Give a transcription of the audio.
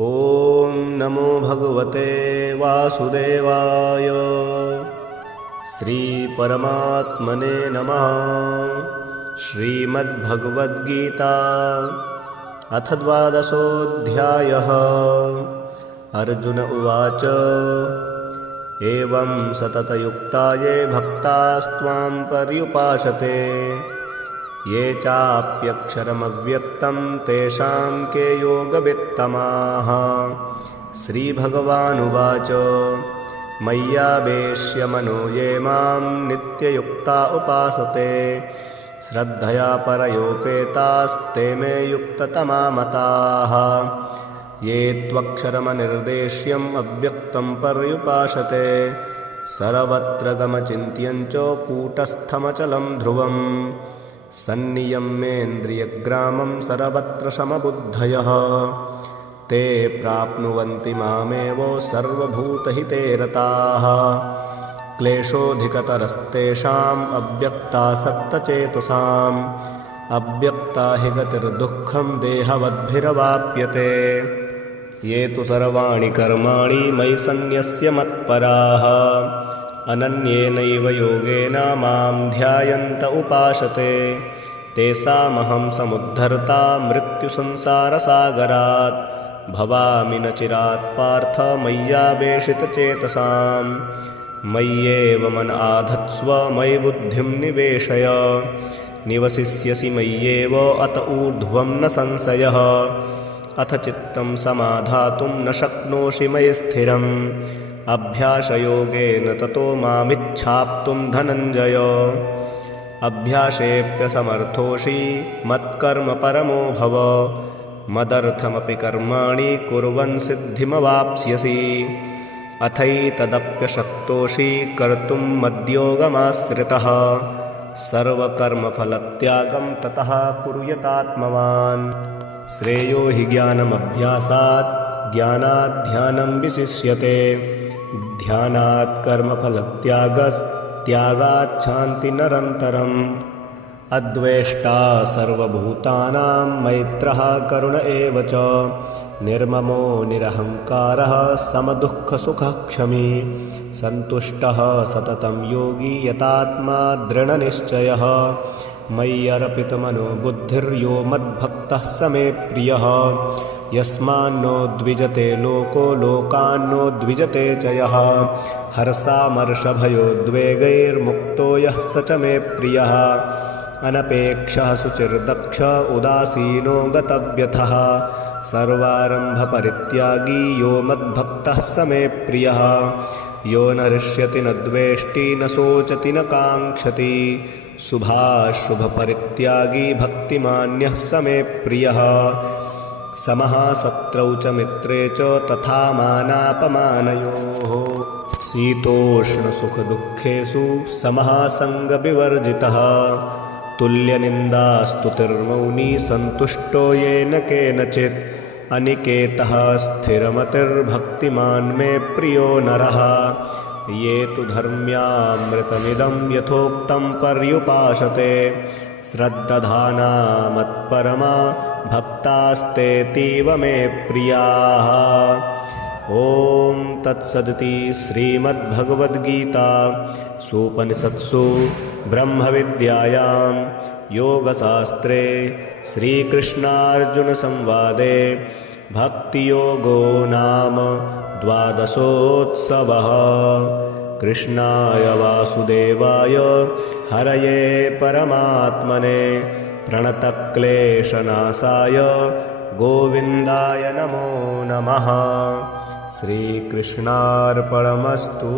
ॐ नमो भगवते वासुदेवाय। श्रीपरमात्मने नमः। श्रीमद्भगवद्गीता अथ 12. अर्जुन उवाच एवं सततयुक्ता ये भक्तास्त्वां पर्युपासते ये चाप्यक्षरमव्यक्तं तेषां के योगवित्तमाः। श्रीभगवानुवाच मय्यावेश्य मनो ये मां नित्ययुक्ता उपासते श्रद्धया परयोपेतास्ते मे युक्ततमा मताः। ये त्वक्षरमनिर्देश्यम् अव्यक्तं पर्युपासते सर्वत्र गमचिन्त्यं च कूटस्थमचलं ध्रुवम् सन्नियम्येन्द्रियग्रामं सर्वत्र समबुद्धयः ते प्राप्नुवन्ति मामेव सर्वभूतहिते रताः। क्लेशोऽधिकतरस्तेषाम् अव्यक्तासक्तचेतसाम् अव्यक्ता हि गतिर्दुःखं देहवद्भिरवाप्यते। ये तु सर्वाणि कर्माणि मयि सन्न्यस्य मत्पराः अनन्येनैव योगेन मां ध्यायन्त उपासते तेषामहं समुद्धर्ता मृत्युसंसारसागरात् भवामि न चिरात् पार्थ मय्यावेशितचेतसाम्। मय्येव मन आधत्स्व मयि बुद्धिं निवेशय निवसिष्यसि मय्येव अत ऊर्ध्वं न संशयः। अथ चित्तं समाधातुं न शक्नोषि मयि स्थिरम् अभ्यासयोगेन ततो मामिच्छाप्तुं धनञ्जय। अभ्यासेऽप्यसमर्थोषि मत्कर्म परमो भव मदर्थमपि कर्माणि कुर्वन् सिद्धिमवाप्स्यसि। अथैतदप्यशक्तोषि कर्तुं मद्योगमाश्रितः सर्वकर्मफलत्यागं ततः कुर्यतात्मवान्। श्रेयो हि ज्ञानमभ्यासात् ज्ञानात् ध्यानं विशिष्यते ध्यानात् कर्मफलत्यागस्त्यागात् शान्तिरनन्तरम्। अद्वेष्टा सर्वभूतानां मैत्रः करुण एव च निर्ममो निरहङ्कारः समदुःखसुखः क्षमी सन्तुष्टः सततं योगी यतात्मा दृढनिश्चयः। मय्यर्पितमनो बुद्धिर्यो मद्भक्तः स मे प्रियः यस्मान्नो द्विजते लोको लोकान्नो द्विजते च यः। हर्षामर्षभयोद्वेगैर्मुक्तो यः स च मे प्रियः अनपेक्षः शुचिर्दक्ष उदासीनो गतव्यथः सर्वारम्भपरित्यागी यो मद्भक्तः स मे प्रियः। यो न हृष्यति न द्वेष्टि न शोचति न काङ्क्षति शुभाशुभपरित्यागी भक्तिमान्यः स मे प्रियः। समः शत्रौ च मित्रे च तथा मानापमानयोः शीतोष्णसुखदुःखेषु समः सङ्गविवर्जितः। तुल्यनिन्दास्तुतिर्मौनी सन्तुष्टो येन केनचित् अनिकेतः स्थिरमतिर्भक्तिमान् मे प्रियो नरः। ये तु धर्म्यामृतमिदं यथोक्तं पर्युपासते श्रद्दधाना मत्परमा भक्तास्तेतीव मे प्रियाः। ॐ तत्सदिति श्रीमद्भगवद्गीता सूपनिषत्सु ब्रह्मविद्यायां योगशास्त्रे श्रीकृष्णार्जुनसंवादे भक्तियोगो नाम 12. कृष्णाय वासुदेवाय हरये परमात्मने प्रणतक्लेशनाशाय गोविन्दाय नमो नमः। श्रीकृष्णार्पणमस्तु।